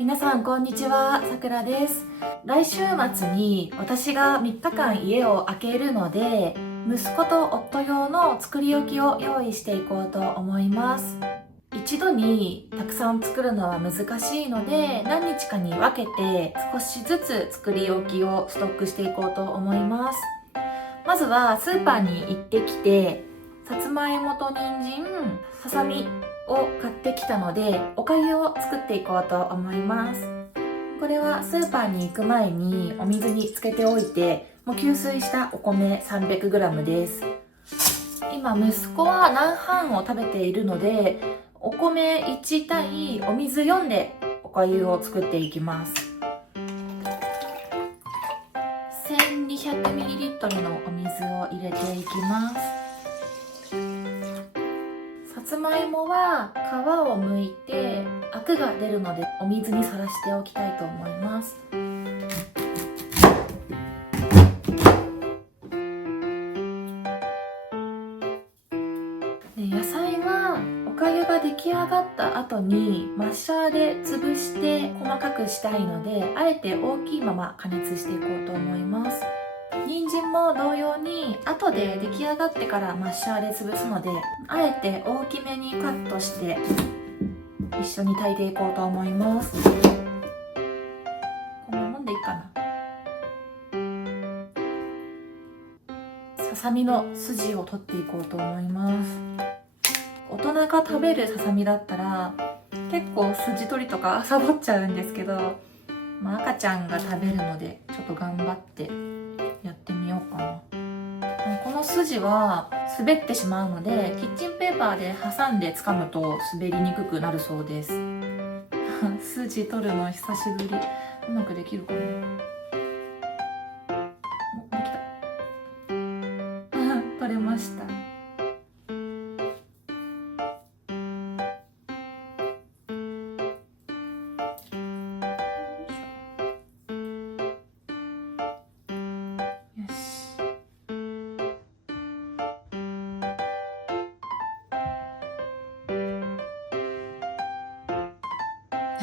皆さんこんにちは、さくらです。来週末に私が3日間家を空けるので、息子と夫用の作り置きを用意していこうと思います。一度にたくさん作るのは難しいので、何日かに分けて少しずつ作り置きをストックしていこうと思います。まずはスーパーに行ってきて、さつまいもと人参、ささみを買ってきたので、おかゆを作っていこうと思います。これはスーパーに行く前にお水につけておいて、もう吸水したお米 300g です。今息子は南半を食べているので、お米1対お水4でおかゆを作っていきます。1200ml のお水を入れていきます。さつまいもは皮を剥いてアクが出るのでお水にさらしておきたいと思います。野菜はおかゆが出来上がった後にマッシャーで潰して細かくしたいので、あえて大きいまま加熱していこうと思います。人参も同様に後で出来上がってからマッシャーで潰すので、あえて大きめにカットして一緒に炊いていこうと思います。こんなもんでいいかな。ささみの筋を取っていこうと思います。大人が食べるささみだったら結構筋取りとかサボっちゃうんですけど、赤ちゃんが食べるのでちょっと頑張ってやってみようかな。この筋は滑ってしまうので、キッチンペーパーで挟んで掴むと滑りにくくなるそうです。筋取るの久しぶり。うまくできるかな。できた。取れました。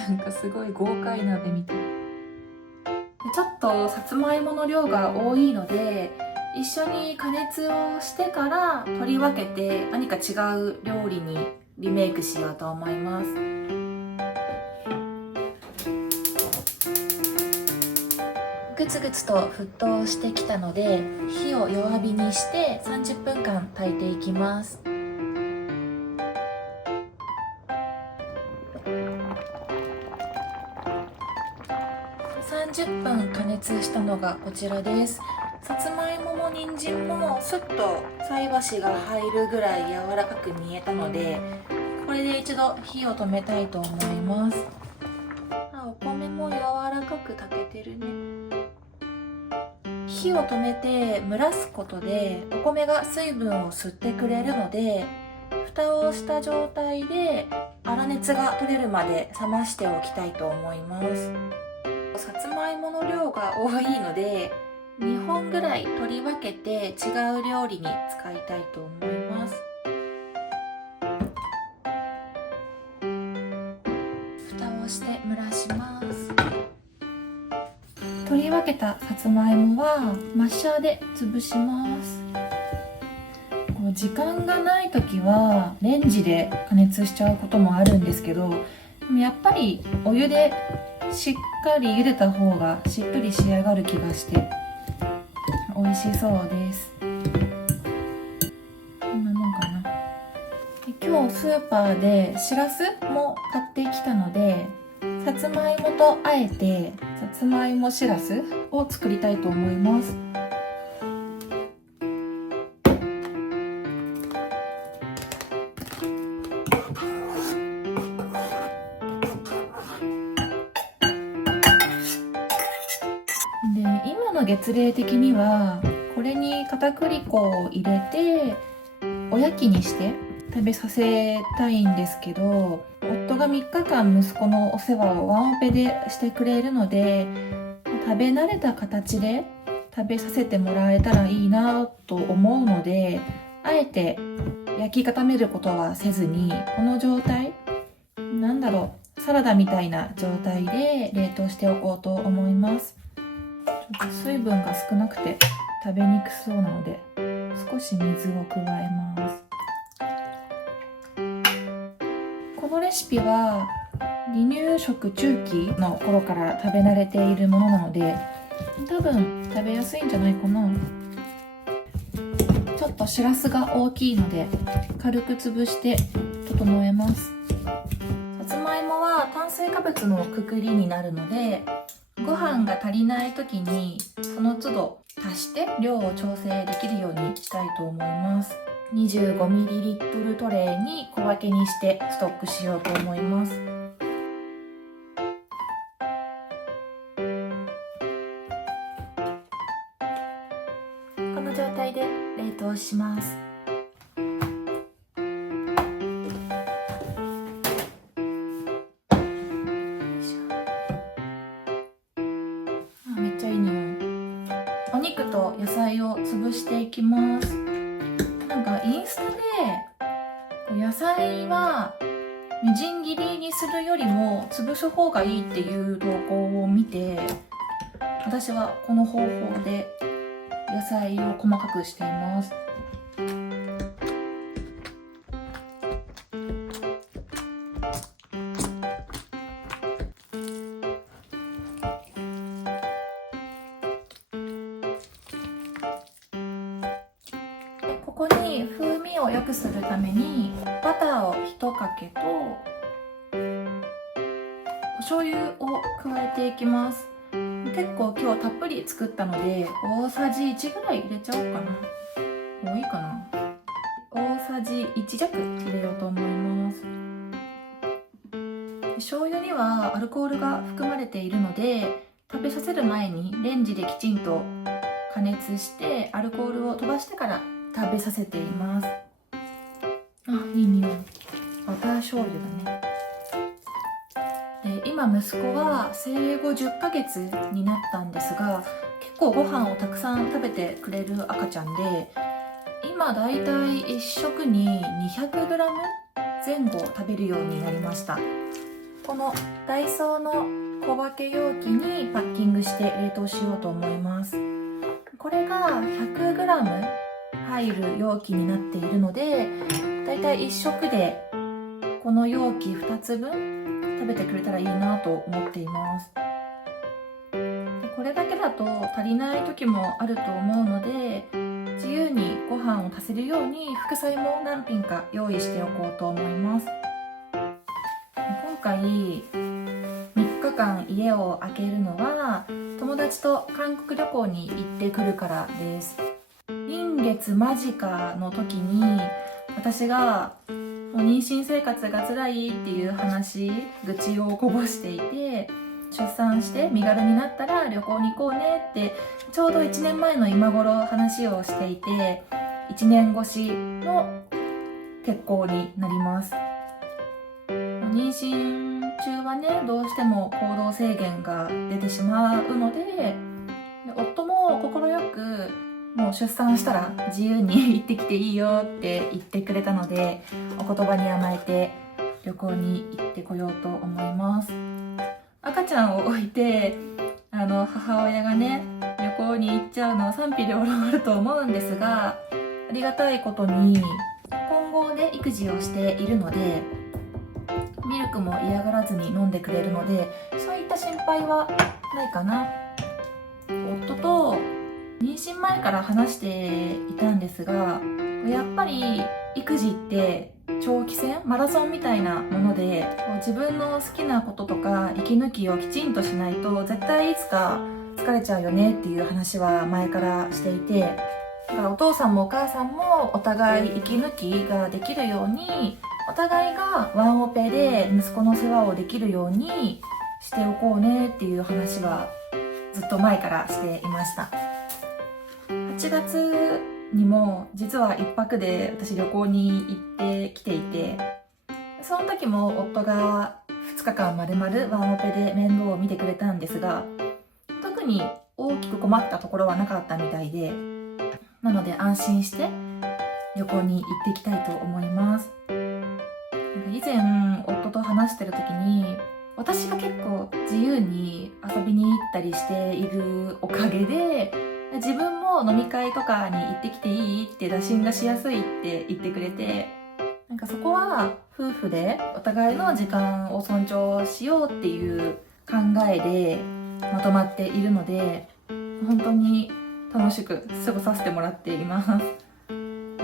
なんかすごい豪快鍋みたい。ちょっとさつまいもの量が多いので、一緒に加熱をしてから取り分けて何か違う料理にリメイクしようと思います。ぐつぐつと沸騰してきたので、火を弱火にして30分間炊いていきます。30分加熱したのがこちらです。さつまいもも人参もスッと菜箸が入るぐらい柔らかく煮えたので、これで一度火を止めたいと思います。お米も柔らかく炊けてるね。火を止めて蒸らすことでお米が水分を吸ってくれるので、蓋をした状態で粗熱が取れるまで冷ましておきたいと思います。さつまいもの量が多いので2本ぐらい取り分けて違う料理に使いたいと思います。蓋をして蒸らします。取り分けたさつまいもはマッシャーで潰します。時間がない時はレンジで加熱しちゃうこともあるんですけど、やっぱりお湯でしっかり茹でた方がしっとり仕上がる気がして美味しそうです。こんなもんかな。今日スーパーでしらすも買ってきたので、さつまいもとあえてさつまいもしらすを作りたいと思います。今の月齢的にはこれに片栗粉を入れておやきにして食べさせたいんですけど、夫が3日間息子のお世話をワンオペでしてくれるので、食べ慣れた形で食べさせてもらえたらいいなと思うので、あえて焼き固めることはせずにこの状態、サラダみたいな状態で冷凍しておこうと思います。ちょっと水分が少なくて食べにくそうなので少し水を加えます。このレシピは離乳食中期の頃から食べ慣れているものなので多分食べやすいんじゃないかな。ちょっとしらすが大きいので軽く潰して整えます。さつまいもは炭水化物のくくりになるのでご飯が足りない時にその都度足して量を調整できるようにしたいと思います。25ml トレイに小分けにしてストックしようと思います。この状態で冷凍します。めっちゃいい匂い。お肉と野菜を潰していきます。なんかインスタで野菜はみじん切りにするよりも潰す方がいいっていう投稿を見て、私はこの方法で野菜を細かくしています。ここに風味を良くするためにバターを1かけとお醤油を加えていきます。結構今日たっぷり作ったので大さじ1ぐらい入れちゃおうかな。多いかな。大さじ1弱入れようと思います。醤油にはアルコールが含まれているので食べさせる前にレンジできちんと加熱してアルコールを飛ばしてから食べさせています。いい匂い。バター醤油だね。で今息子は生後10ヶ月になったんですが結構ご飯をたくさん食べてくれる赤ちゃんで今だいたい1食に 200g 前後食べるようになりました。このダイソーの小分け容器にパッキングして冷凍しようと思います。これが 100g 入る容器になっているのでだいたい1食でこの容器2つ分食べてくれたらいいなと思っています。でこれだけだと足りない時もあると思うので自由にご飯を足せるように副菜も何品か用意しておこうと思います。今回3日間家を空けるのは友達と韓国旅行に行ってくるからです。臨月間近の時に私が妊娠生活が辛いっていう愚痴をこぼしていて出産して身軽になったら旅行に行こうねってちょうど1年前の今頃話をしていて1年越しの結婚になります。妊娠中はねどうしても行動制限が出てしまうので夫も快くもう出産したら自由に行ってきていいよって言ってくれたのでお言葉に甘えて旅行に行ってこようと思います。赤ちゃんを置いて母親がね旅行に行っちゃうのは賛否両論あると思うんですがありがたいことに混合で育児をしているのでミルクも嫌がらずに飲んでくれるのでそういった心配はないかな。夫と妊娠前から話していたんですがやっぱり育児って長期戦マラソンみたいなもので自分の好きなこととか息抜きをきちんとしないと絶対いつか疲れちゃうよねっていう話は前からしていてだからお父さんもお母さんもお互い息抜きができるようにお互いがワンオペで息子の世話をできるようにしておこうねっていう話はずっと前からしていました。8月にも実は1泊で私旅行に行ってきていてその時も夫が2日間まるまるワンオペで面倒を見てくれたんですが特に大きく困ったところはなかったみたいでなので安心して旅行に行ってきたいと思います。以前夫と話してる時に私が結構自由に遊びに行ったりしているおかげで、自分も飲み会とかに行ってきていいって打診がしやすいって言ってくれて、なんかそこは夫婦でお互いの時間を尊重しようっていう考えでまとまっているので、本当に楽しく過ごさせてもらっています。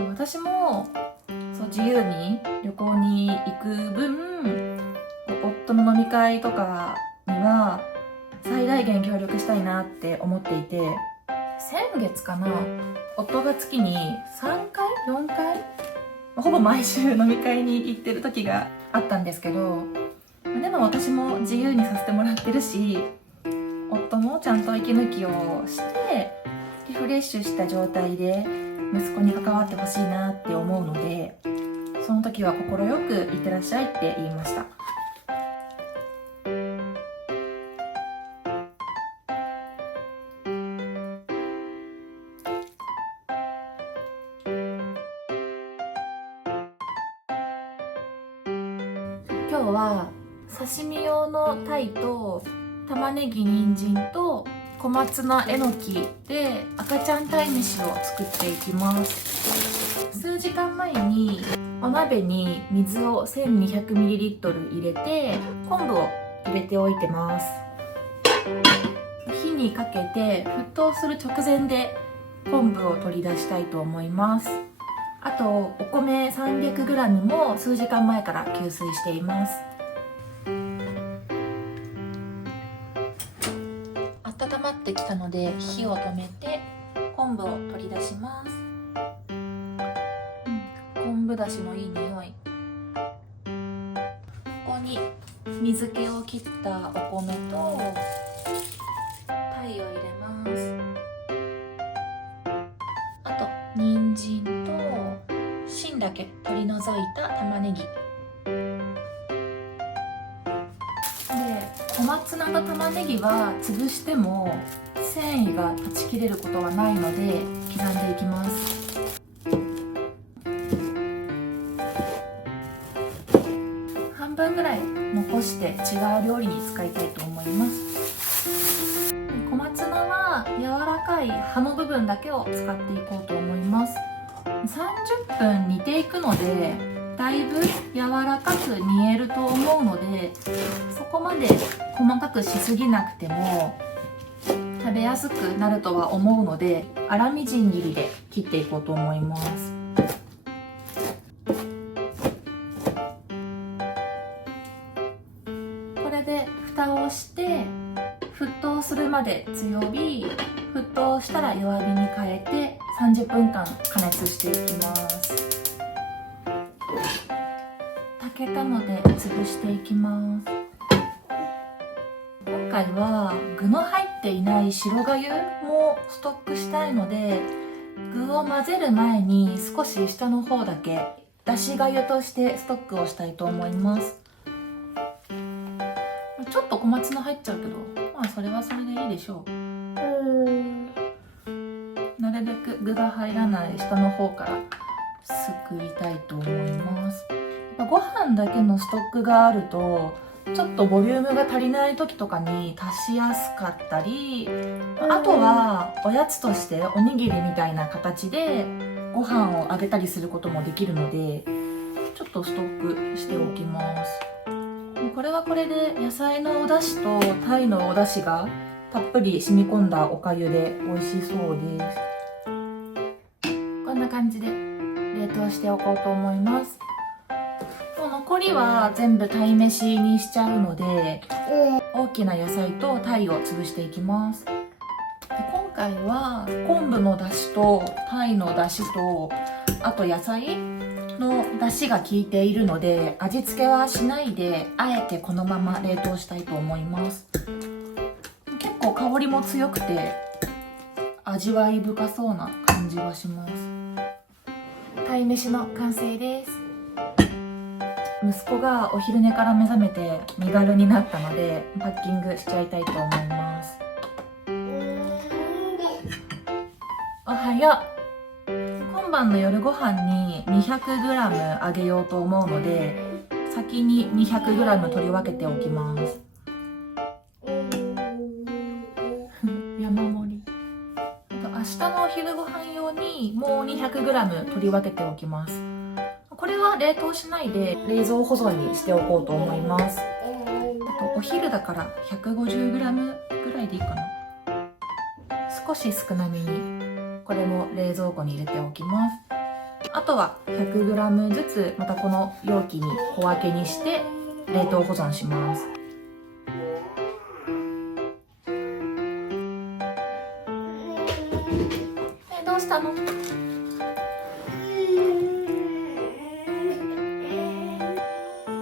私もそう自由に旅行に行く分、夫の飲み会とかには最大限協力したいなって思っていて、先月かな、夫が月に3回4回ほぼ毎週飲み会に行ってる時があったんですけど、でも私も自由にさせてもらってるし、夫もちゃんと息抜きをしてリフレッシュした状態で息子に関わってほしいなって思うので、その時は快くいってらっしゃいって言いました。今日は刺身用のタイと玉ねぎ、人参と小松菜、えのきで赤ちゃん鯛めしを作っていきます。数時間前にお鍋に水を 1200ml 入れて昆布を入れておいてます。火にかけて沸騰する直前で昆布を取り出したいと思います。あとお米 300g も数時間前から吸水しています。温まってきたので火を止めて昆布を取り出します。昆布だしのいい匂い。ここに水気を切ったお米と鯛を入れます。あと人参と芯だけ取り除いた玉ねぎで、小松菜と玉ねぎは潰しても繊維が断ち切れることはないので刻んでいきます。半分ぐらい残して違う料理に使いたいと思います。小松菜は柔らかい葉の部分だけを使っていこうと思います。30分煮ていくのでだいぶ柔らかく煮えると思うので、そこまで細かくしすぎなくても食べやすくなるとは思うので、粗みじん切りで切っていこうと思います。これで蓋をして沸騰するまで強火、沸騰したら弱火に変えて30分間加熱していきます。炊けたので潰していきます。今回は具の入っていない白粥もストックしたいので、具を混ぜる前に少し下の方だけだし粥としてストックをしたいと思います。ちょっと小松菜入っちゃうけど、まあそれはそれでいいでしょう。なるべく具が入らない下の方からすくいたいと思います。ご飯だけのストックがあるとちょっとボリュームが足りない時とかに足しやすかったり、あとはおやつとしておにぎりみたいな形でご飯をあげたりすることもできるので、ちょっとストックしておきます。これはこれで野菜のお出汁と鯛のお出汁がたっぷり染み込んだおかゆで美味しそうです。こんな感じで冷凍しておこうと思います。残りは全部鯛めしにしちゃうので、大きな野菜と鯛を潰していきます。で今回は昆布の出汁と鯛の出汁とあと野菜の出汁が効いているので、味付けはしないであえてこのまま冷凍したいと思います。結構香りも強くて味わい深そうな感じがします。鯛めしの完成です。息子がお昼寝から目覚めて身軽になったのでパッキングしちゃいたいと思います。おはよう。今晩の夜ご飯に 200g あげようと思うので、先に 200g 取り分けておきます。山盛り。あと明日のお昼ご飯用にもう 200g 取り分けておきます。これは冷凍しないで冷蔵保存にしておこうと思います。あとお昼だから 150g ぐらいでいいかな。少し少なめにこれも冷蔵庫に入れておきます。あとは 100g ずつまたこの容器に小分けにして冷凍保存します。どうしたの？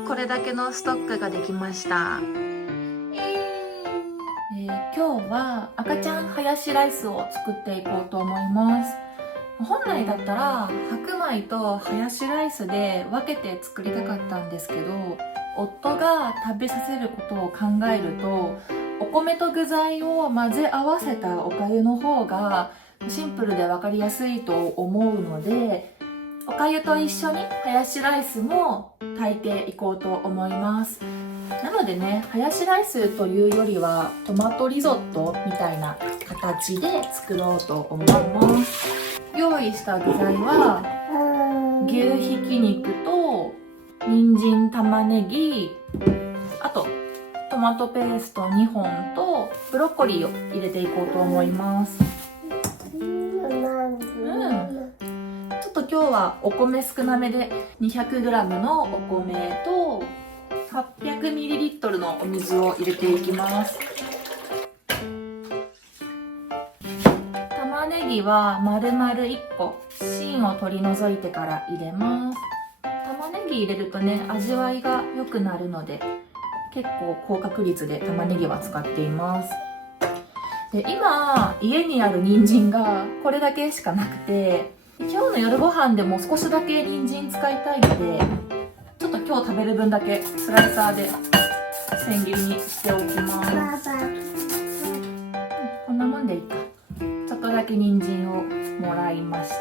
これだけのストックができました。今日は赤ちゃんハヤシライスを作っていこうと思います。本来だったら白米とハヤシライスで分けて作りたかったんですけど、夫が食べさせることを考えると、お米と具材を混ぜ合わせたおかゆの方がシンプルで分かりやすいと思うので、おかゆと一緒にハヤシライスも炊いていこうと思います。なのでね、ハヤシライスというよりはトマトリゾットみたいな形で作ろうと思います。用意した具材は牛ひき肉と人参、玉ねぎ、あとトマトペースト2本とブロッコリーを入れていこうと思います。ちょっと今日はお米少なめで 200g のお米と 800ml のお水を入れていきます。玉ねぎは丸々1個芯を取り除いてから入れます。玉ねぎ入れるとね、味わいが良くなるので結構高確率で玉ねぎは使っています。で、今家にある人参がこれだけしかなくて、今日の夜ご飯でも少しだけ人参使いたいので、ちょっと今日食べる分だけスライサーで千切りにしておきます。こんなもんでいいか。ちょっとだけ人参をもらいました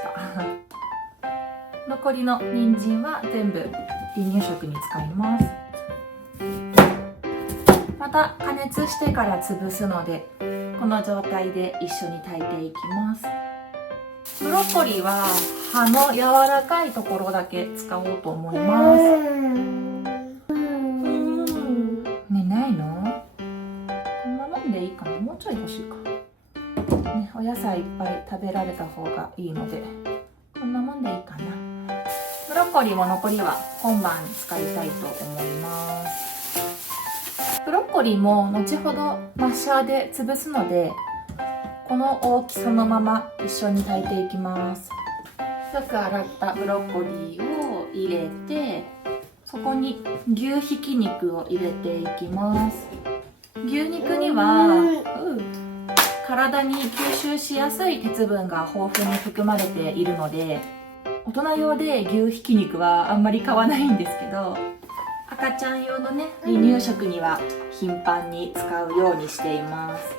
残りの人参は全部離乳食に使います。また加熱してから潰すので、この状態で一緒に炊いていきます。ブロッコリーは葉の柔らかいところだけ使おうと思います。ね、ないの？こんなもんでいいかな。もうちょい欲しいか。ね、お野菜いっぱい食べられた方がいいので、こんなもんでいいかな。ブロッコリーも残りは今晩使いたいと思います。ブロッコリーも後ほどマッシャーで潰すので、この大きさのまま一緒に炊いていきます。よく洗ったブロッコリーを入れて、そこに牛ひき肉を入れていきます。牛肉には、体に吸収しやすい鉄分が豊富に含まれているので、大人用で牛ひき肉はあんまり買わないんですけど、赤ちゃん用のね、離乳食には頻繁に使うようにしています。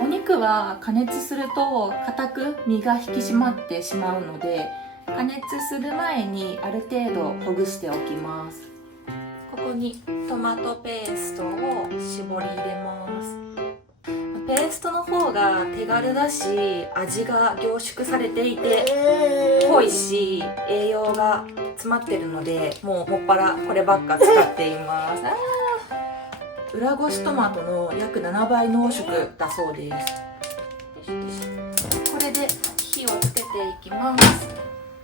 お肉は加熱すると硬く身が引き締まってしまうので、加熱する前にある程度ほぐしておきます。ここにトマトペーストを絞り入れます。ペーストの方が手軽だし、味が凝縮されていて濃いし、栄養が詰まってるので、もっぱらこればっか使っています。裏ごしトマトの約7倍濃縮だそうです。これで火をつけていきます。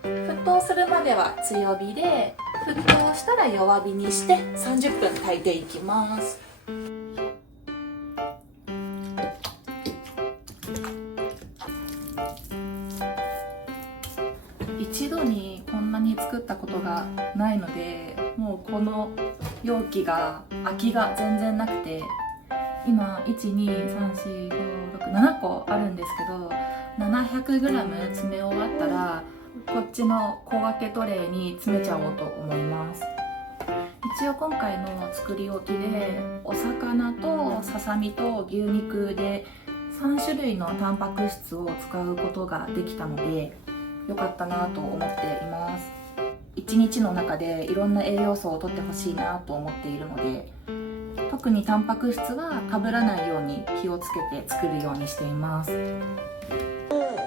沸騰するまでは強火で、沸騰したら弱火にして30分炊いていきます。一度にこんなに作ったことがないので、もうこの容器が空きが全然なくて、今 1,2,3,4,5,6,7 個あるんですけど、700g 詰め終わったらこっちの小分けトレーに詰めちゃおうと思います。一応今回の作り置きでお魚とささみと牛肉で3種類のタンパク質を使うことができたので良かったなと思っています。一日の中でいろんな栄養素をとってほしいなと思っているので、特特にタンパク質はかぶらないように気をつけて作るようにしています。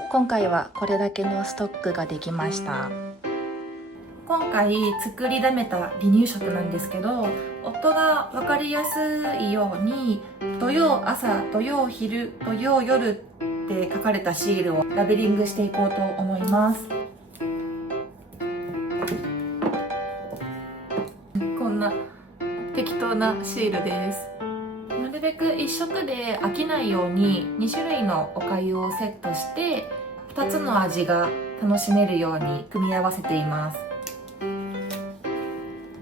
今回はこれだけのストックができました。今回作りだめた離乳食なんですけど、夫が分かりやすいように土曜朝、土曜昼、土曜夜って書かれたシールをラベリングしていこうと思います。こんな適当なシールです。なるべく1食で飽きないように2種類のお粥をセットして2つの味が楽しめるように組み合わせています。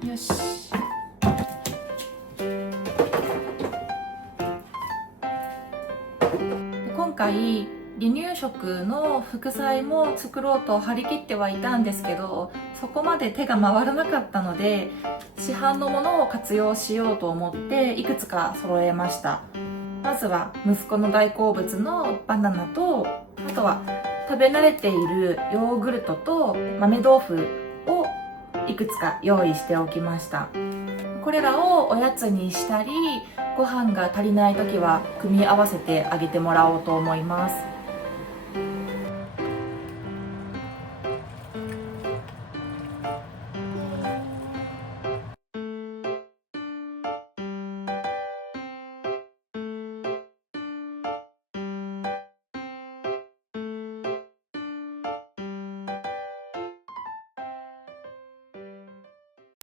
よし。今回離乳食の副菜も作ろうと張り切ってはいたんですけど、そこまで手が回らなかったので市販のものを活用しようと思っていくつか揃えました。まずは息子の大好物のバナナと、あとは食べ慣れているヨーグルトと豆豆腐をいくつか用意しておきました。これらをおやつにしたり、ご飯が足りない時は組み合わせてあげてもらおうと思います。